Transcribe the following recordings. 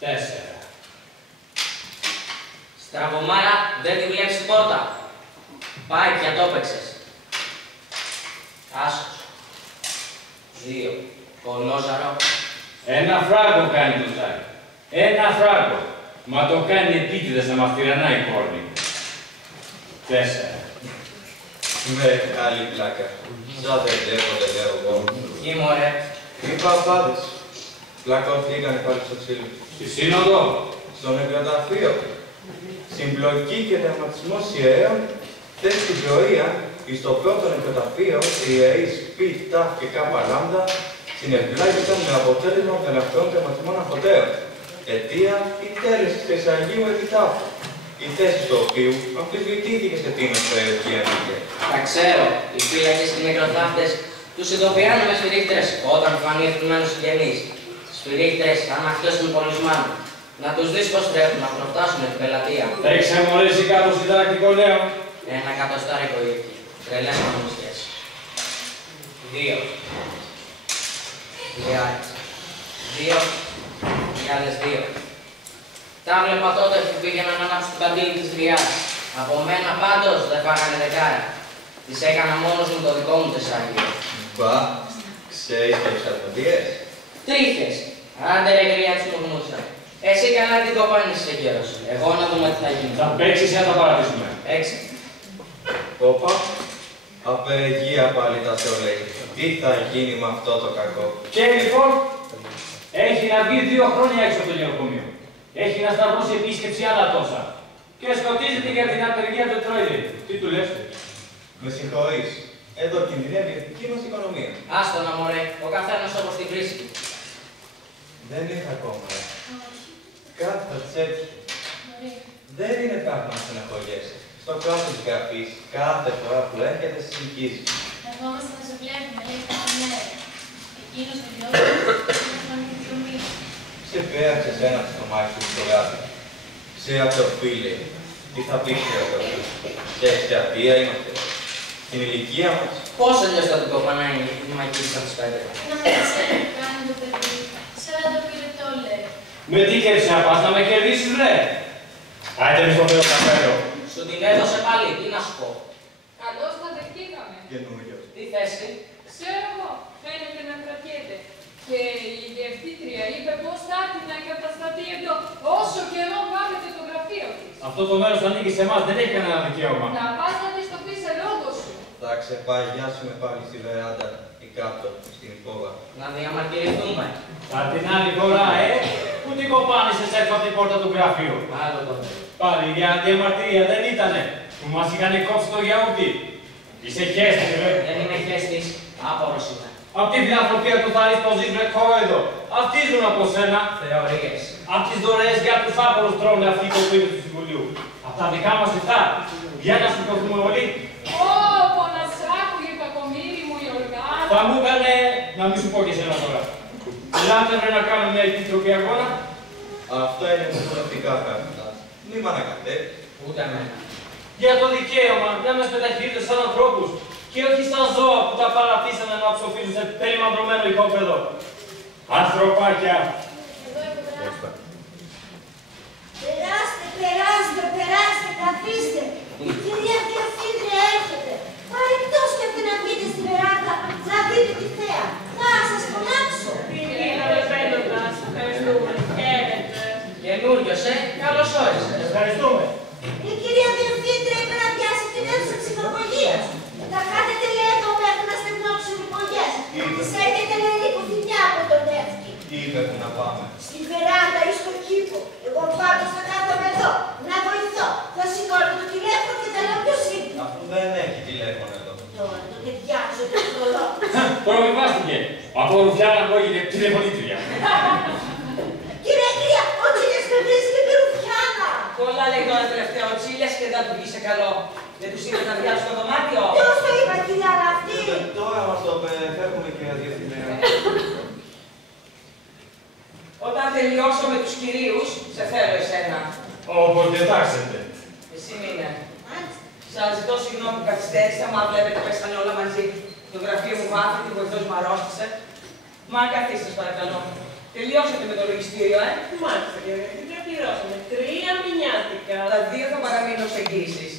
4. Στραβωμάρα, δεν τη βλέπεις την πόρτα. Πάει πια το έπαιξες. Άσος. 2. Κολόζαρο. 1 φράγκο κάνει το ζάρι. 1 φράγκο. Μα το κάνει επίτηδες να μας τυραννάει η κόρνη. 4. Ναι, άλλη πλάκα. Σαν δεν βλέπω, λέω εγώ. Τι μωρέ. Οι παπάδες. Πλακωθήκανε πάλι στο ξύλο. Στη σύνοδο. Στο νεκροταφείο. Συμπλοκή και τερματισμός ιερέων. Θες στην πορεία, εις το πρώτο νεκροταφείο, οι ιερείς Π, Τ και Κ λάμδα συνευλάγησαν με αποτέλεσμα των τελευταίων τερματισμών αφωτέρων. Αιτία η τέλεση του Θεσσαλίου επιτάφου. Η θέση του οποίου αμφισβητήθηκε σε τίνος περιοχή ανήκε. Τα ξέρω, οι φύλακες και οι νεκροθάφτες τους ειδοποιάνουν με σφυρίχτρες όταν φανεί εθνημένος συγγενής. Σφυρίχτρες αναχτώσουν πολισμάνου. Να τους δεις πως τρέχουν να προφτάσουν την πελατεία. Θα έχεις αιμορρήσει κάπου συντακτικό νέο. 1 εκατοστάρικο ήρκη. Τρελές κανονιστές. 2. 2. Τα βλέπα τότε που πήγαιναν να ανάψουν την παντήλη της γριάς. Από μένα πάντως δεν φάγανε δεκάρα. Τις έκανα μόνος μου το δικό μου τεσσάγιο. Μπα, ξέρεις και ψαρποντίες. Τρίχες. Άντε ρε γριά της μουρμούσα. Εσύ καλά την κοπάνεις σε καιρός. Εγώ να δούμε τι θα γίνει. Θα παίξεις ή θα τα παρατήσουμε. 6. Όπα, απεργία πάλι τα Θεό λέει. Τι θα γίνει με αυτό το κακό. Και λοιπόν, έχει να βγει 2 χρόνια έξω από το γεροκομείο. Έχει να σταυρώσει επίσκεψη άλλα τόσα. Και σκοτίζεται για την απεργία του Τρόιδη. Τι του λες? Με συγχωρείς. Εδώ κινδυνεύει η εθνική μας οικονομία. Άστο να μωρέ, ο καθένας όπως την βρίσκει. Δεν είναι ακόμα. Κάτι θα τσέτει. Δεν είναι πράγμα να στεναχωριέσαι. Στο κράτος γραφής, κάθε φορά που έρχεται σε συνοικίζει. Ερχόμαστε να σε βλέπουμε, λέει κάθε μέρα. Εκείνος με διώχνει και να μην δρομή. Σε πέραξες ένα στο μάχη του στο γράφει. Ξέρω το φίλε, τι θα πεις για αυτό. Σε αιστιατία είμαστε. Στην ηλικία μας. Πώς αλλιώς θα την κοπανάει η μακίση από τις 5. Να μην ξέρει τι κάνει το παιδί. 40 πυρετό λέει. Με τι κέρδισε να πας, να με κερδίσεις ρε. Άιτε μη στο φέω καφέρο. Σου την έδωσε πάλι, τι να σου πω. Καλώς τα δεχτήκαμε. Καινούριο. Τι θέση. Ξέρω εγώ, φαίνεται να κρατιέται. Και η διευθύντρια είπε πως θα έρθει να εγκατασταθεί εδώ όσο καιρό βγάλετε το γραφείο της. Αυτό το μέρος ανήκει σε εμάς, δεν έχει κανένα δικαίωμα. Να πας να της το πεις σε λόγο σου. Θα ξεπαγιάσουμε πάλι στη βεράντα ή κάτω στην υπόγα. Να διαμαρτυρηθούμε. Θα την άλλη φορά, που την κοπάνησες έξω από την πόρτα του γραφείου. Άλλο το Πάλι για διαμαρτυρία δεν ήτανε, που μας είχαν κόψει το γιαούρτι. Είσαι χέστης ρε. Δεν είμαι χέστης, άπορος είμαι. Απ' τη φιλανθρωπία του θα ρίχνω ζεις βρε εδώ. Αυτοί ζουν από σένα. Θεωρίες. Απ' τις δωρεές για τους άπορους τρώνε αυτοί οι κοπίδες του Συμβουλίου. Απ' τα δικά μας λεφτά. Για να σου κοθούμε όλοι. Ω, να σ' άκουγε κακομοίρη μου η οργάνα. Θα μου έκανε να μην σου πω και εσένα τώρα. Ελάτε βρε να κάνουμε μια επιτροπή αγώνα. Αυτά είναι μορφωτικά πράγματα. Μη μ' ανακατεύεις. Ούτε εμένα. Για το δικαίωμα να μας μεταχειρίζετε σαν ανθρώπους και όχι σαν ζώα που τα παρατήσανε να ψοφίζουν σε περιμαντρωμένο οικόπεδο. Ανθρωπάκια! Εδώ έχω περάσει. Περάστε, καθίστε. Η κυρία Διευθύντρια έρχεται. Μα εκτός και αυτή να βγείτε στη βεράντα, να δείτε τη θέα. Θα σας φωνάξω. Ήρθατε παίρνοντας, ευχαριστούμε. Χαίρετε. Καινούριος, καλώς όρισες. Ευχαριστούμε! Η κυρία Διευθύντρια είπε να πιάσει την αίθουσα ψυχολογίας. Θα κάνετε λέει εδώ μέχρι να στεγνώξουν οι υπογιές. Της έρχεται λέει λιποθυμιά από τον Εύκη. Τι είπε που να πάμε. Στη βεράντα ή στον κήπο. Εγώ πάντως θα κάθομαι εδώ, να βοηθώ. Θα σηκώνω το τηλέφωνο και θα λέω ποιος είναι. Αφού δεν έχει τηλέφωνο εδώ. Τώρα το ταιριάζω το τρολό. Προβιβάστηκε! Από ρουφιάνα που έγινε τηλεφωνήτρια. Κύριε Κρία, ο Τσίλιας με βρίσκει με ρουφιάνα. Πολλά λέει τώρα τελευταία ο Τσίλιας και δεν του βγήσε καλό. Δεν τους είπε να διάσουν το δωμάτιο. Ποιος το είπα κυρία αυτή. Τώρα μας το φέρνουμε κυρία Διευθυντρία. Όταν τελειώσω με τους κυρίους, σε θέλω εσένα. Όπως διατάξετε. Εσύ μείνε. Σας ζητώ συγγνώμη που καθυστέρησα, μα βλέπετε πέσανε όλα μαζί. Το γραφείο μου βάθη, τη βοηθός μου αρρώστησε. Μα καθίστε παρακαλώ. Τελειώσατε με το λογιστήριο, Μάλιστα, κύριε Διευθύντρια, πληρώσαμε 3 μηνιάτικα. Τα 2 θα παραμείνουν σε εγγύησεις.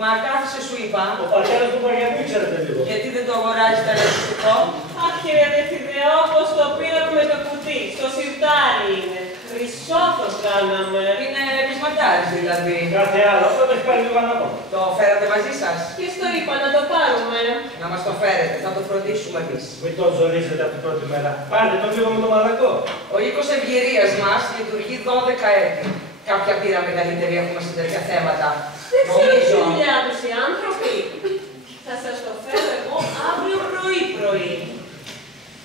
Μα κάθισε σου είπα. Ο πατέρας του Παγιανού ξέρετε λίγο. Γιατί δεν το αγοράζετε ελευθερικό. Αχ, κύριε Διευθύντρια, όπως το πήραμε με το κουτί, στο σιρτάρι είναι. Χρυσό το κάναμε. Είναι πεισματάρις δηλαδή. Κάθε άλλο, αυτό το έχει πάρει λίγο ανάποδα. Το φέρατε μαζί σας. Και στο είπα να το πάρουμε. Να μας το φέρετε, θα το φροντίσουμε εμείς. Μην τον ζορίζετε από την πρώτη μέρα. Πάρτε τον λίγο με το μαλακό. Ο οίκος ευγυρίας μας λειτουργεί 12 έτη. Κάποια πείρα μεγαλύτερη έχουμε σε τέτοια θέματα. Δεν ξέρω τι δουλειά τους οι άνθρωποι. Θα σας το φέρω εγώ αύριο πρωί-πρωί.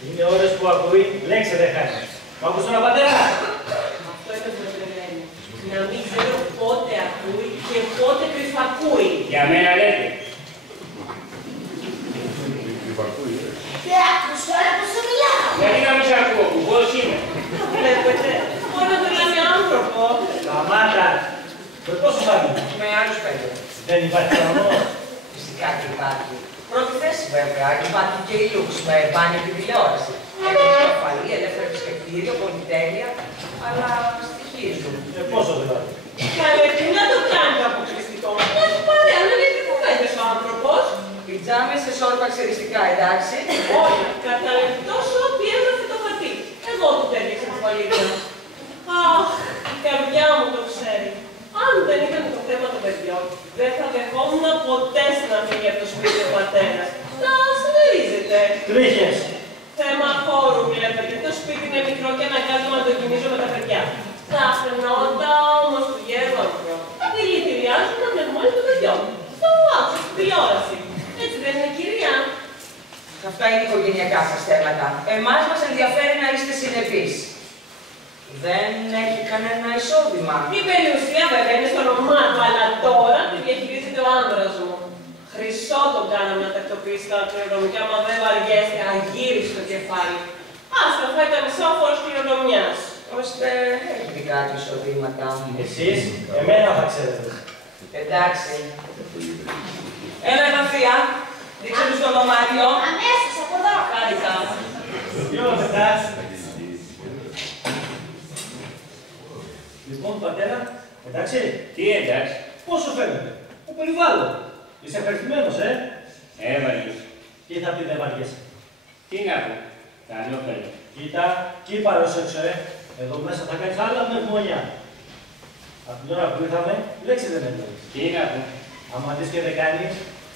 Είναι ώρες που ακούει, λέξη δεν χάνει. Μ' ακούς τώρα, πατέρα. Αυτό είναι το τρελαίνει. Να μην ξέρω πότε ακούει και πότε κρυφακούει. Για μένα λέτε. Δεν ακούς τώρα που σου μιλάω. Γιατί να μην σ' ακούω, κουμπός είμαι. Βλέπετε, μπορεί να μιλάμε άνθρωπο. Σταμάτα. Με πόσο πάλι. Με άλλους 5. Δεν υπάρχει κανόνα. Φυσικά και υπάρχει. Πρώτη θέση βέβαια, υπάρχει και η Lux με μπάνιο και τηλεόραση. Έχει κεφαλή, ελεύθερο επισκεπτήριο, πολυτέλεια, αλλά στοιχίζουν. Πόσο δηλαδή. Καλέ, τι να το κάνει το αποκλειστικό. Να σου πάρει άλλο γιατί κουβέντες ο άνθρωπος. Πιτζάμες σε σόρπα ξεριστικά, εντάξει. Όλα, κατά λεπτός ό,τι έγραφε το χαρτί. Εγώ του τέριαξα τη βαλίτσα. Αχ, η καρδιά μου το ξέρει. Αν δεν ήταν το θέμα των παιδιών, δεν θα δεχόμουν ποτέ να φύγει από το σπίτι ο πατέρας. Να συνερίζεται. Τρίχες. Θέμα χώρου βλέπετε. Το σπίτι είναι μικρό και αναγκάζομαι να το κινήσω με τα παιδιά. Τα φαινόντα όμως του γέρου ανθρώπου. Δηλητηριάζουν τα πνευμόνια των παιδιών. Στο άκουσα, στην τηλεόραση. Έτσι δεν είναι, κυρία. Αυτά είναι οικογενειακά σας θέματα. Εμάς μας ενδιαφέρει να είστε συνεπείς. Δεν έχει κανένα εισόδημα. Η περιουσία βέβαια είναι στο όνομά του, αλλά τώρα τη διαχειρίζεται ο άνδρας μου. Χρυσό τον κάναμε να τακτοποιήσει τα κληρονομικά, μα δεν βαριέστε, αγύρισε το κεφάλι. Άστα, θα ήταν μισόφορος κληρονομιάς. Ώστε έχει δικά του εισοδήματα. Εσείς, εμένα θα ξέρετε. Εντάξει. Έλα, Ευανθία. Δείξε του στο δωμάτιο. Αμέσως από εδώ. Χάρηκα. Ποιο πετάς. Λοιπόν, πατέρα, εντάξει. Τι εντάξει. Πόσο φαίνεται. Το περιβάλλον. Είσαι ευχαριστημένος, Έβαλες. Τι θα πει δεν βαριέσαι. Τι να πω. Καλό φέρε. Κοίτα, κύπαρος έξω, Εδώ μέσα θα κάνεις άλλα πνευμονιά. Από την ώρα που ήρθαμε, λέξη δεν έμεινες. Τι να πω. Άμα δεις και δεν κάνεις,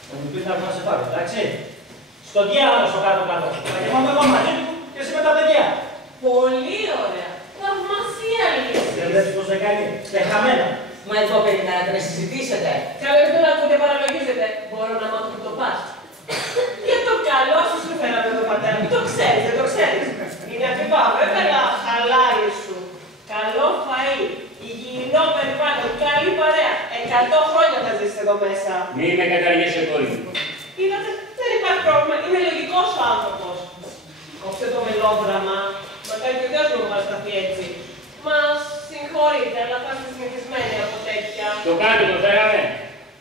θα μου πεις να έρθω να σε πάρω, εντάξει. Στον διάλογο στο κάτω-κάτω. Θα κοιμάμαι εγώ μαζί του και εσύ με τα παιδιά. Πολύ ωραία. Θαυμασία λύση. Δεν βλέπεις πώς δεν κάνει. Και χαμένα. Μα εδώ περιμένετε να συζητήσετε. Καλό είναι να ακούτε, παραλογίζετε. Μπορώ να μάθω που το πας. Για το καλό σου φέραμε τον πατέρα μου. Το ξέρεις, δεν το ξέρεις. Είναι ακριβά, βέβαια, αλλά χαλάει σου. Καλό φαΐ, υγιεινό περιβάλλον, καλή παρέα. 100 χρόνια θα ζήσεις εδώ μέσα. Μη με καταργέσαι, κόρη μου. Είδατε, δεν υπάρχει πρόβλημα. Είναι λογικός ο άνθρωπος. Κόψτε το μελόδραμα. Μακάρι και ο Θεός μου μας σταθεί έτσι. Μας συγχωρείτε, αλλά θα είστε συνηθισμένοι από τέτοια. Το κάτω το φέραμε.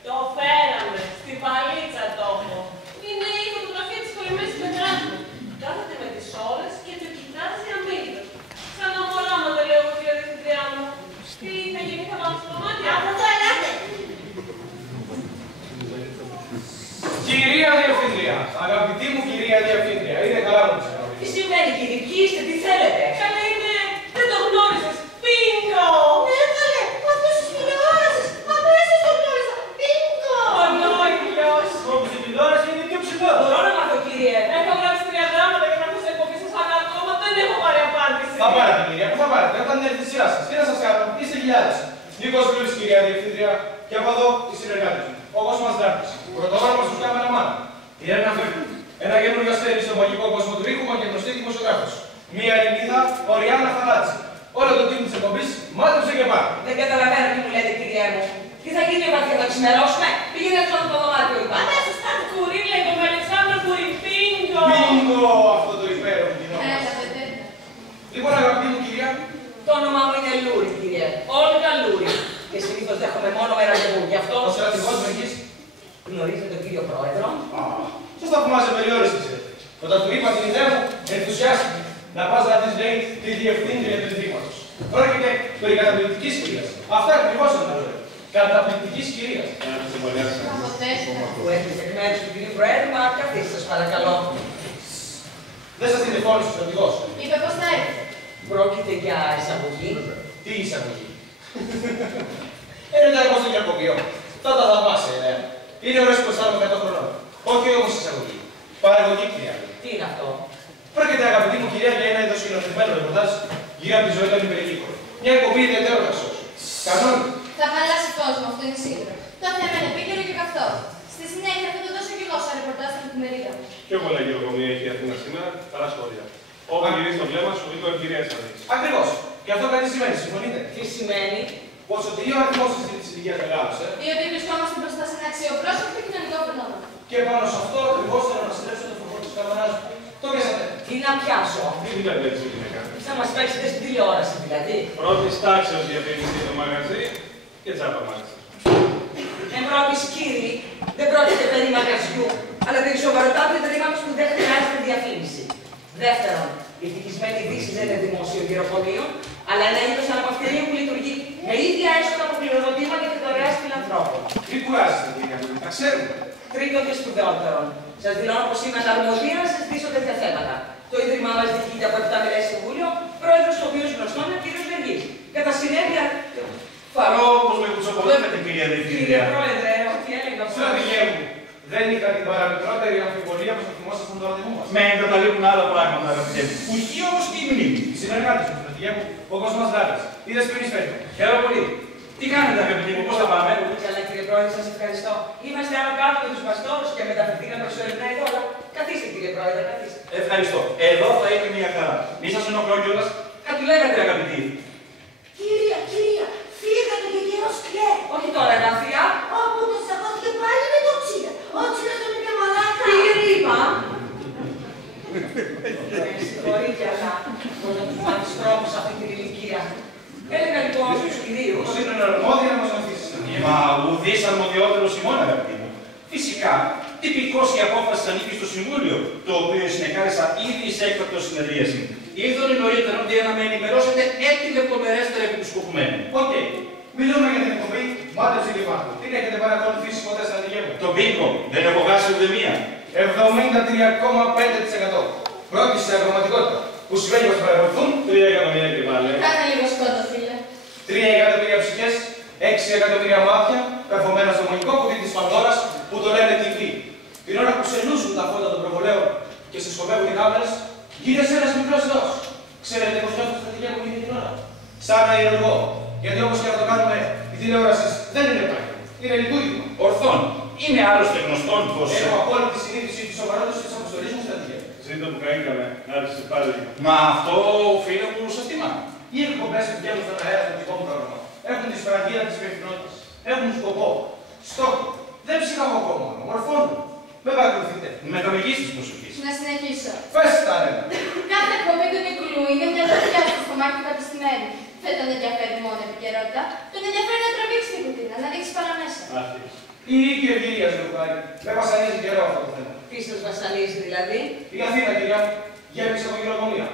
Το φέραμε. Στη βαλίτσα το έχω. Είναι η φωτογραφία της κολλημένης πετράς μου. Κάθεται με τις ώρες και το κοιτάζει αμήλυτος. Σαν να μωράματα, λέω εγώ, κύριε Διευθυντριά μου. Τι θα γίνει, θα βάλω στο δωμάτιο. Από εδώ ελάτε. Κυρία Διευθύντρια, αγαπητή μου κυρία Διευθύντρια, είναι καλά μου ξαναβρείτε. Τι συμβαίνει, κύριε, ποιοι είστε, τι θέλετε. Καλά είναι, δεν το γνώρισες. Μπίνγκο! Έβαλε αυτούς τους τηλεόρασεις. Αμέσως το γνώρισα. Μπίνγκο! Πανόγλιος! Όπως η τηλεόραση είναι πιο ψηλό. Μπορώ να μάθω, κύριε. Έχω γράψει 3 γράμματα για να ακούσω εκπομπή σας, αλλά ακόμα δεν έχω πάρει απάντηση. Θα πάρετε κυρία, πού θα πάρετε, όταν έρθει η σειρά σας. Τι να σας κάνω, είστε χιλιάδες. Νίκος Λούλης, κυρία Διευθύντρια, και από εδώ οι συνεργάτες μου. Ο Κόσμος Δράκης, πρωτόγραμμα στους κάμεραμάν. Η Έρνα Φέρνου, ένα καινούργιο αστέρι στο μαγικό κόσμο του Ρίκου και γνωστή δημοσιογράφος. Μία Ελληνίδα, Οριάννα Θαλάτση. Όλο το team της εκπομπής μάτεψε και πάρε. Δεν καταλαβαίνω τι μου λέτε, κύριε μου. Τι θα γίνει, Ευανθία, θα ξημερώσουμε. Πήγαινε στο δωμάτιο, είπα. Αμέσως θα του κουρίλα, τον Αλεξάνδρο Κουρί. Μπίνγκο! Μπίνγκο αυτό το υπέροχο κοινό μας. Λοιπόν, αγαπητή μου κυρία, Το όνομά μου είναι Λούρι, κύριε. Όλγα Λούρι. Και συνήθως δέχομαι μόνο με ραντεβού. Γι' αυτό ο στρατηγός με εγγύς. γνωρίζετε τον κύριο Πρόεδρο. Σας θαυμάζω περιόριστησε. Όταν του είπα την ιδέα μου, ενθουσιάστηκε. να πας να της λέει τη διευθύντρια του Δήματος. Πρόκειται περί καταπληκτικής κυρίας. Αυτά ακριβώς αναφέρω. Καταπληκτικής κυρίας. Που έχετε εκ μέρους του κυρίου Προέδρου, μα καθίστε σας παρακαλώ. Δεν σας την τηλεφώνησε ο στρατηγός. Είπε πως θα έρθει. Πρόκειται για εισαγωγή. Τι εισαγωγή. Είναι τα εγώ στο γερκοπιό. Θα τα θαυμάσαι, ναι. Είναι ωραίες που αισθάνομαι 100 χρονών. Όχι όμως εισαγωγή. Παραγωγή, κυρία. Τι είναι αυτό? Πρόκειται, αγαπητή μου κυρία, για ένα είδος σκηνοθετημένο ρεπορτάζ γύρω από τη ζωή των υπερηλίκων. Μια εκπομπή ιδιαίτερο ταξός. Κανόνι. Θα χαλάσει κόσμο, αυτό είναι σίγουρο. Το θέμα είναι επίκαιρο και καυτό. Στη συνέχεια θα το δώσω κι εγώ σαν ρεπορτάζ στην εφημερίδα μου. Πιο πολλά γυροκομεία έχει η Αθήνα σήμερα, παρά σχόλια. Όπου γυρίσει το βλέμμα σου, λίγο ευκαιρία θα δεις. Ακριβώς. Και αυτό κάτι σημαίνει, συμφωνείτε? Τι σημαίνει? Πως ο τελείω αριθμός της ηλικίας μεγάλωσε. Διότι βρισκόμαστε μπροστά σε ένα αξιοπρόσωπο κοινωνικό φαινόμενο. Και πάνω σε αυτό ακριβώς θέλω να στρέψω το φωβό της κάμερας μου. Το πιάσατε. Τι να πιάσω? Τι δουλειά δεν έτσι γυναίκα. Θα μας παίξετε στην τηλεόραση δηλαδή. Πρώτη τάξεως διαφήμιση το μαγαζί και τσάπα μάλιστα. Εν πρώτης κύριοι, δεν πρόκειται περί μαγαζιού, αλλά περί σοβαροτά του ιδρύματος που δεν χρειάζεται διαφήμιση. Δεύτερον, η ευτυχισμένη Δύση δεν είναι δημόσιο γυροκομείο, αλλά ένα είδος αναπαυτηρίου που λειτουργεί με ίδια έσοδα από πληροδοτήματα και δωρεάς φιλανθρώπων. Μην κουράζεστε, κυρία μου, τα ξέρουμε. Τρίτον και σπουδαιότερον, σας δηλώνω πως είμαι αναρμοδία να συζητήσω τέτοια θέματα. Το ίδρυμά μας διοικείται από 7 μελές συμβούλιο, πρόεδρος του οποίου γνωστόν είναι ο κύριος Βεργής. Κατά συνέπεια. Φαρώ πως με κουτσοπολεύετε, κυρία Διευθύντρια. Κύριε Πρόεδρε, ό,τι έλεγα. Στρατηγέ μου, δεν είχα την παραμικρότερη αμφιβολία πως θα θυμόσασταν το ραντεβού μας. Με εγκαταλείπουν άλλα πράγματα, αγαπητέ μου. Ουχή όμως τι μνήμη. Οι συνεργάτες μου, στρατηγέ μου, ο κόσμος Δράκης. Είδες πριν φέρνει. Χαίρομαι πολύ. Τι κάνετε, αγαπητοί μου, πώς θα πάμε? Καλά, κύριε Πρόεδρε, σας ευχαριστώ. Είμαστε άνω κάτω με τους παστόρους και μεταφερθήκαμε προσωρινά εδώ. Καθίστε, κύριε Πρόεδρε, καθίστε. Ευχαριστώ. Εδώ θα είναι μια χαρά. Μη σας ενοχλώ κιόλας. Κάτι λέγατε, αγαπητοί. Κυρία, φύγατε και καιρός κλαίει. Όχι τώρα, Γανθία. Όπου το σακώθηκε πάλι με το ξύλα. Ο ξύλας τον είπε μαλάκα. Τι είπα. Συγχωρείτε, αλλά μπορεί να του βάλεις τρόπους αυτή την ηλικία. Έλεγα λοιπόν στους κυρίους. Πώς είναι αρμόδια να μας βοηθήσεις. Μα ουδής αρμοδιότερος ημών, αγαπητοί μου. Φυσικά, τυπικώς η απόφαση ανήκει στο Συμβούλιο, το οποίο συνεκάλεσα ήδη σε έκτακτο συνεδρίαση. Ήρθον νωρίτερα ότι να με ενημερώσετε έτσι λεπτομερέστερα επί του σκοπουμένου. Οκ. Μιλούμε για την εκπομπή Μάντεψη και Μάρκο. Την έχετε παρακολουθήσει ποτέ στα δικαιώματα. Το μπίκο, δεν έχω χάσει ούτε μία. 73,5%. Πρώτη σε αγροματικότητα. Που σημαίνει πως παρακολουθούν 3 εκατομμύρια και πάλι. Κάνε λίγο σκότω, φίλε. 3 εκατομμύρια ψυχές, 6 εκατομμύρια μάτια, καρφωμένα στο μαγικό κουτί της Πανδώρας που το λένε TV. Την ώρα που ξελούσουν τα φώτα των προβολέων και σε σκοπεύουν οι κάμερες, γίνεσαι ένας μικρός λαός. Ξέρετε πως νιώθω στρατηγία μου γίνει την ώρα. Σαν να ηρωνικό. Γιατί όπως και να το κάνουμε, η τηλεόραση δεν είναι πράγμα. Είναι λειτουργήμα. Ορθόν. Είναι άλλωστε γνωστόν πως. Έχω απόλυτη συνείδηση της σοβαρότητας της αποστολής μου στρατηγία. Ζήτω που καήκαμε, άρχισε πάλι. Μα αυτό φίλε μου σας τιμά. Οι εκπομπές που βγαίνουν στον αέρα στο δικό μου πρόγραμμα έχουν τη σφραγίδα της υπευθυνότητας. Έχουν σκοπό, στόχο. Δεν ψυχαγώ ακόμα, μορφώνουν. Με παρακολουθείτε. Με τα μεγίστης προσοχής. Να συνεχίσω. Πες τα ρένα. Κάθε εκπομπή του Νικουλού είναι μια δοκιά στο στομάχι του κατεστημένου. Δεν τον ενδιαφέρει μόνο η επικαιρότητα, τον ενδιαφέρει να τραβήξει την κουτίνα, να δείξει παραμέσα. Η οίκη ευγυρίας, Λουκάρη. Με βασανίζει καιρό αυτό το θέμα. Τι σας βασανίζει δηλαδή? Η Αθήνα, κυρία μου, γέμισε από γυροκομεία.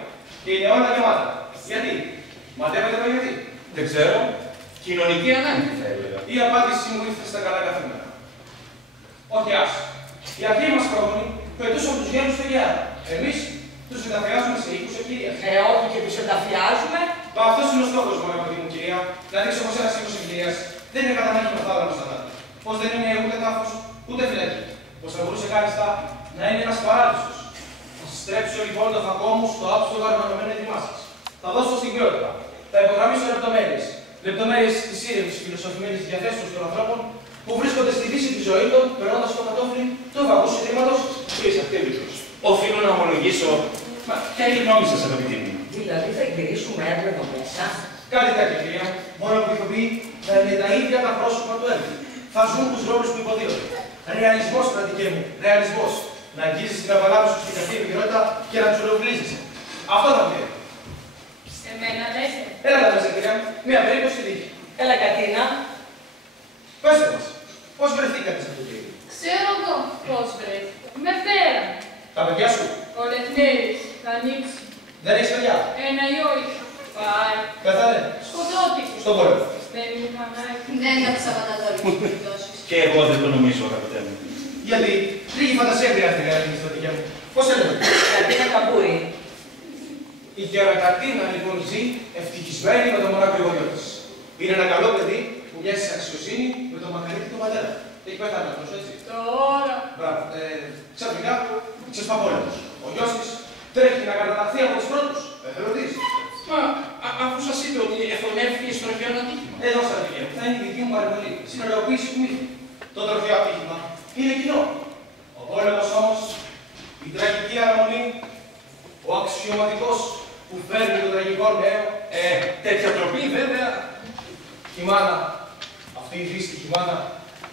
Και είναι όλα γεμάτα. Γιατί? Μαντεύετε το γιατί? Δεν ξέρω. Κοινωνική ανάγκη θα έλεγα. Η απάντησή μου ήρθε στα καλά καθημερινά. Όχι άσο. Οι αρχαίοι μας πρόγονοι πετούσαν τους γένους στο γυάλα. Εμείς τους ενταφιάζουμε σε οίκους ευγυρίας. Όχι και τους ενταφιάζουμε. Μα αυτός είναι ο στόχος μου, αγαπητή μου κυρία. Να δείξω πως ένας οίκος ευγυρίας δεν είναι κατά ανάγκη μεθάλαμο στα δάκρυα. Πως δεν είναι ούτε τάφος, ούτε φυλακή. Πως θα μπορούσε κάλλιστα να είναι ένας παράδεισος. Θα στρέψω λοιπόν το φακό μου στο άψογο αρμανωμένο έτοιμά σας. Θα δώσω στην ποιότητα. Θα υπογραμμίσω λεπτομέρειες. Λεπτομέρειες της ήρεμης φιλοσοφημένης διαθέσεως των ανθρώπων που βρίσκονται στη δύση της ζωής των, περνώντας το κατόφλι του ευαγού ιδρύματος της ακτίβιτος. Οφείλω να ομολογήσω. Μα ποια είναι η γνώμη σας, αγαπητοί μου? Δηλαδή θα γυρίσουμε έργο εδώ μέσα. Κάτι τέτοιο, κυρία. Μόνο που οι ηθοποιοί θα είναι τα ίδια τα πρόσωπα του έργου. Θα ζουν τους ρόλους που υποδίονται. Ρεαλισμός, κρατικέ μου. Ρεαλισμός. Να αγγίζεις την απαλάβη σου στην καθή επικαιρότητα και να τους ολοκλήσεις. Αυτό θα πει. Σε μένα λες. Έλα να μέσα, κυρία μου. Μία περίπτωση δίκη. Έλα, Κατίνα. Πέστε μας. Πώς βρεθήκατε σε αυτό το κύριο? Ξέρω εγώ πώς βρέθηκα. Με φέραν. Τα παιδιά σου. Ο Λευτέρης, θα ανοίξει. Δεν έχεις παιδιά. Ένα ή όχι. Πάει. Πέθανε. Σκοτώθηκε. Στον πόλεμο. Δεν είχα ανάγκη. Δεν είναι από τις απαντατόρικες περιπτώσεις. Και εγώ δεν το νομίζω, αγαπητέ μου. Γιατί λίγη φαντασία χρειάζεται για να γίνει στο δικιά μου. Πώς έλεγε. Κατίνα Καμπούρη. Η Γερακατίνα λοιπόν ζει ευτυχισμένη με τον μονάχο γιο της. Είναι ένα καλό παιδί που μοιάζει σε αξιοσύνη με τον μακαρίτη του πατέρα. Έχει πέθανε αυτός, έτσι. Τώρα. Μπράβο. Ξαφνικά ξεσπά πόλεμος. Ο γιος της τρέχει να καταταχθεί από τους πρώτους. Εθελοντής. Μα αφού σας είπε ότι εφωνεύτηκε στο τροχαίο ατύχημα. Εδώ στα δικιά μου θα είναι η δική μου παρεμβολή. Συνολιοποίηση του μύθου. Το τροχαίο ατύχημα είναι κοινό. Ο πόλεμος όμως, η τραγική αρμονή, ο αξιωματικός που φέρνει το τραγικό νέο. Τέτοια τροπή βέβαια. Η μάνα, αυτή η δύστιχη μάνα,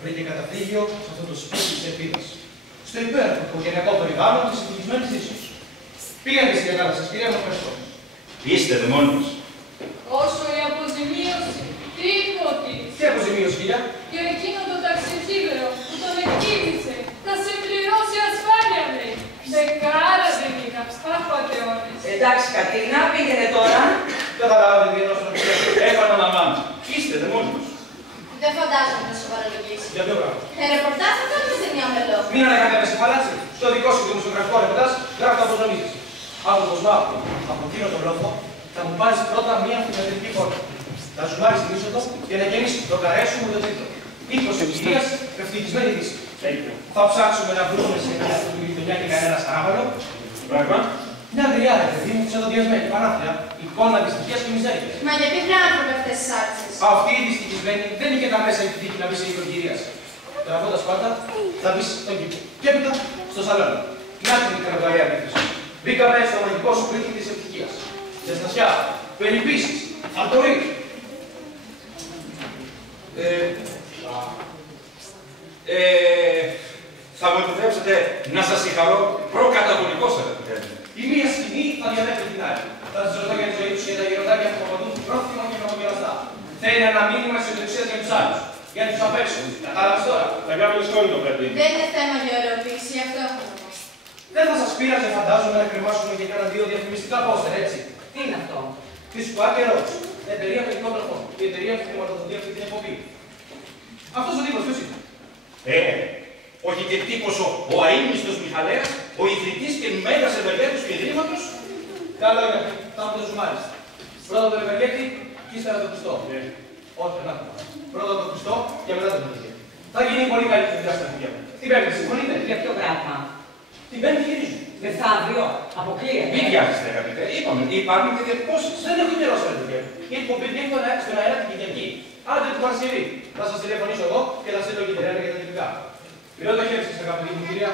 βρήκε καταφύγιο σε αυτό το σπίτι της ελπίδας. Στο υπέροχο οικογενειακό περιβάλλον της ευτυχισμένης ίσως. Πήγαινε στην Ελλάδα σας, κυρία μου, ευχαριστώ. Είστε δαιμόνιος. Όσο η αποζημίωση, τίποτη. Τι αποζημίωση, κυρία? Και εκείνο το ταξιτήλεο που τον εκτίμησε, θα συμπληρώσει ασφάλεια, λέει. Δεκάρα δεν είχα, απατεώνες. Εντάξει, Κατίνα, πήγαινε τώρα. Δεν καταλάβατε τι εννοώ στον Επαναλαμβάνω. Είστε δαιμόνιος. Δεν φαντάζομαι να σοβαρολογήσει. Για ποιο πράγμα? Ρεπορτάζ θα κάνουμε σε μια μελό. Μην ανακατεύεσαι παλάτσι. Στο δικό σου δημοσιογραφικό ρεπορτάζ γράφει όπως νομίζεις. Άκου πως μάθω. Από εκείνο τον λόγο θα μου πάρεις πρώτα μια φιλετρική φόρμα. Θα σου πάρεις την είσοδο και να γεννήσει το καρέ σου με το τίτλο. 20 κυρίας ευτυχισμένη δύση. Θα ψάξουμε να βρούμε σε μια γειτονιά και κανένα σαράβαλο. Πράγμα. Μια γριά, ρε παιδί μου, ξεδοντιασμένη πανάθλια, εικόνα δυστυχίας και μιζέριας. Μα γιατί γράφουμε αυτές τις άρτσες. Αυτή η δυστυχισμένη δεν είχε τα μέσα η τύχη να μπει σε οικογένεια. Τραβώντας πάντα, θα μπει στον κήπο. Και έπειτα στο σαλόνι. Να την μικροβαριά επίθεση. Μπήκαμε στο μαγικό σου σπίτι της ευτυχίας. Ζεστασιά, περιποίησεις, αρτορή. Θα μου επιτρέψετε να σας συγχαρώ προκαταβολικώς, αγαπητέ μου. Η μία σκηνή θα διαδέχεται την άλλη. Θα σας ρωτώ για τη ζωή τους και τα γεροντάκια που απαντούν πρόθυμα και νομογελαστά. Θέλει ένα μήνυμα αισιοδοξίας για τους άλλους. Για τους απ' έξω. Κατάλαβες τώρα. Θα κάνουμε σχόλιο, παιδί. Δεν είναι θέμα γεωλογική, αυτό έχω να πω. Δεν θα σας πείραζε, φαντάζομαι, να κρεμάσουμε και κάνα δύο διαφημιστικά πόστερ, έτσι. Τι είναι αυτό? Τη Σκουά και Ρόξ. Εταιρεία παιδικών τροφών. Η εταιρεία που χρηματοδοτεί αυτή την εκπομπή. Αυτός ο τύπος ποιος είναι? Όχι και τύπος ο αείμνηστος Μιχαλέας, ο ιδρυτής και μέγας ευεργέτης του Ιδρύματος. Καλό είναι. Θα μου το ζουμάρεις. Πρώτα το ευεργέτη και ύστερα το Χριστό. Όχι, να πούμε. Πρώτα το Χριστό και μετά το ευεργέτη. Θα γίνει πολύ καλύτερη δουλειά στα παιδιά μου. Τι πέμπτη, συμφωνείτε? Για ποιο πράγμα? Την πέμπτη γυρίζω. Μεθαύριο, αποκλείεται. Μην βιάζεστε, αγαπητέ. Είπαμε, υπάρχουν και διατυπώσεις. Δεν έχω καιρό σε παιδιά. Η εκπομπή βγαίνει στον αέρα την Κυριακή. Άντε την Παρασκευή. Θα σας τηλεφωνήσω εγώ και θα στείλω και την αέρα για τα τυπικά. Πειρώ το χέρι σας, αγαπητή μου κυρία.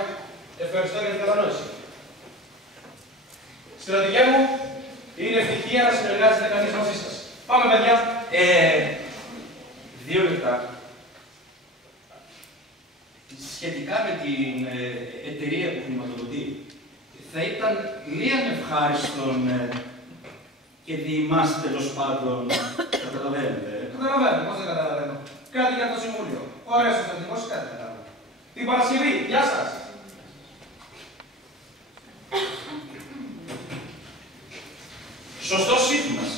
Ευχαριστώ για την κατανόηση. Στρατηγέ μου, είναι ευτυχία να συνεργάζεται κανείς μαζί σας. Πάμε, παιδιά. 2 λεπτά. Σχετικά με την εταιρεία που χρηματοδοτεί, θα ήταν λίγαν ευχάριστον και διημάς τέλος πάντων, καταλαβαίνετε. Καταλαβαίνω, πώς δεν καταλαβαίνω. Κάτι για το Συμβούλιο. Ωραίος ο στρατηγός, κάτι καταλαβαίνω. Την Παρασκευή, γεια σας. Σωστός σύμφωνας.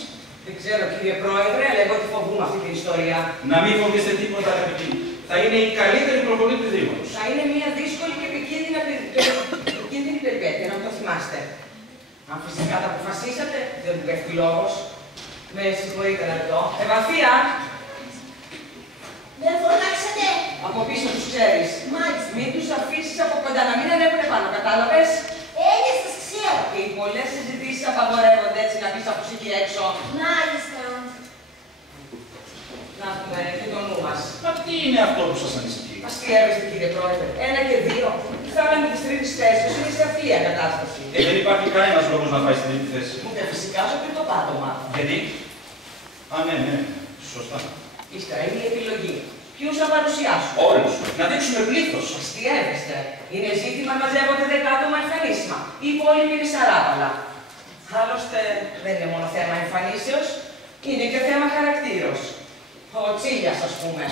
Δεν ξέρω, κύριε Πρόεδρε, αλλά εγώ τι φοβούμαι αυτή την ιστορία. Να μην φοβήσετε τίποτα, αγαπητοί. Θα είναι η καλύτερη προπονή του Ιδρύματος. Θα είναι μια δύσκολη και επικίνδυνη περιπέτεια, να μην το θυμάστε. Αν φυσικά τα αποφασίσατε, δεν μου πέφτει λόγος. Με συγχωρείτε να ρωτώ. Ευαφία! Δεν φωνάξατε. Από πίσω τους ξέρεις. Μάλιστα. Μην τους αφήσεις από κοντά, να μην ανέβουνε πάνω, κατάλαβες. Σας ξέρω. Και οι πολλές συζητήσεις απαγορεύονται έτσι να πεις από εκεί έξω. Μάλιστα. Να έχουμε και το νου μας. Μα τι είναι αυτό που σας ανησυχεί? Αστείευεστε, κύριε Πρόεδρε. 1 και 2. Φτάναμε τις τρίτες θέσεις, είναι σε αυτία κατάσταση. Δεν υπάρχει κανένας λόγος να πάει στην τρίτη θέση. Ούτε φυσικά στο τρίτο πάτωμα. Γιατί? Α, ναι, σωστά. Ύστερα είναι η επιλογή. Ποιους θα παρουσιάσουν? Όλους. Να δείξουμε πλήθος. Αστείευεστε. Είναι ζήτημα να μαζεύονται 10 άτομα εμφανίσιμα. Οι υπόλοιποι είναι σαράβαλα. Άλλωστε δεν είναι μόνο θέμα εμφανίσεως, είναι και θέμα χαρακτήρος. Ο Τσίλιας, ας πούμε,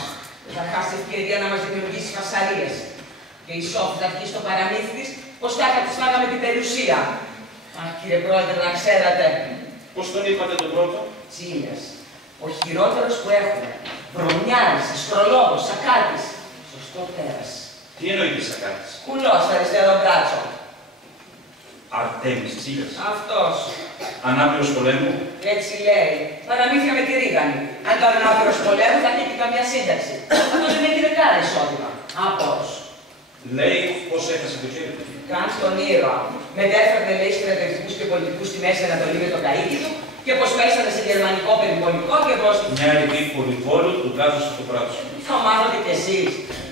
θα χάσει την ευκαιρία να μας δημιουργήσει φασαρίες. Και η Σόφη θα βγει στο παραμύθι της πως τάχα της φάγαμε την περιουσία. Αχ, κύριε Πρόεδρε, να ξέρατε. Πώς τον είπατε τον πρώτο? Τσίλιας. Ο χειρότερος που έχουμε. Βρωμιάρης, ασκρολόγος, σακάτης. Σωστό πέρας. Τι εννοείται σακάτης? Κουλός στο αριστερό μπράτσο. Αρτέμις Τσίλιας. Αυτός. Ανάπηρος πολέμου. Έτσι λέει. Παραμύθια με τη ρίγανη. Αν ήταν ανάπηρος πολέμου θα είχε και καμιά σύνταξη. Αυτό δεν έχει δεκάρα εισόδημα. Απός. Λέει πως έχασε το χέρι του. Καν στον ήρωα. Μετέφερνε λέει στρατιωτικούς και πολιτικούς στη Μέση Ανατολή με το καΐκι του και πως πέσανε σε γερμανικό περιπολικό και πως. Μια ρηπή πολυβόλου του κάτω στο πράξο. Θα μάθατε κι εσείς.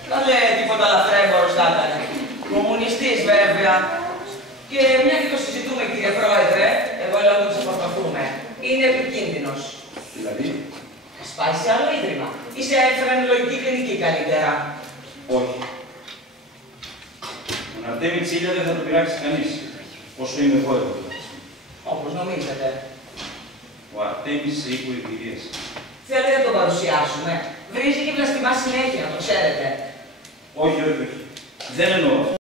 Θα λέει τίποτα λαθρέμπορος θα ήταν. Κομμουνιστής βέβαια. Και μια και το συζητούμε κύριε Πρόεδρε, εγώ λέω να τους απορροφούμε. Είναι επικίνδυνος. Δηλαδή. Ας πάει σε άλλο ίδρυμα. Ή σε φρενολογική κλινική καλύτερα. Όχι. Τον Αρτέμι Τσίλια δεν θα το πειράξει κανείς. Όσο είμαι εγώ εδώ. Όπως νομίζετε. Ο Αρτέμις σε υποεπηρέαση. Θέλετε να τον παρουσιάσουμε. Βρίζει και βλαστημά συνέχεια, το ξέρετε. Όχι, όχι, όχι. Δεν εννοώ.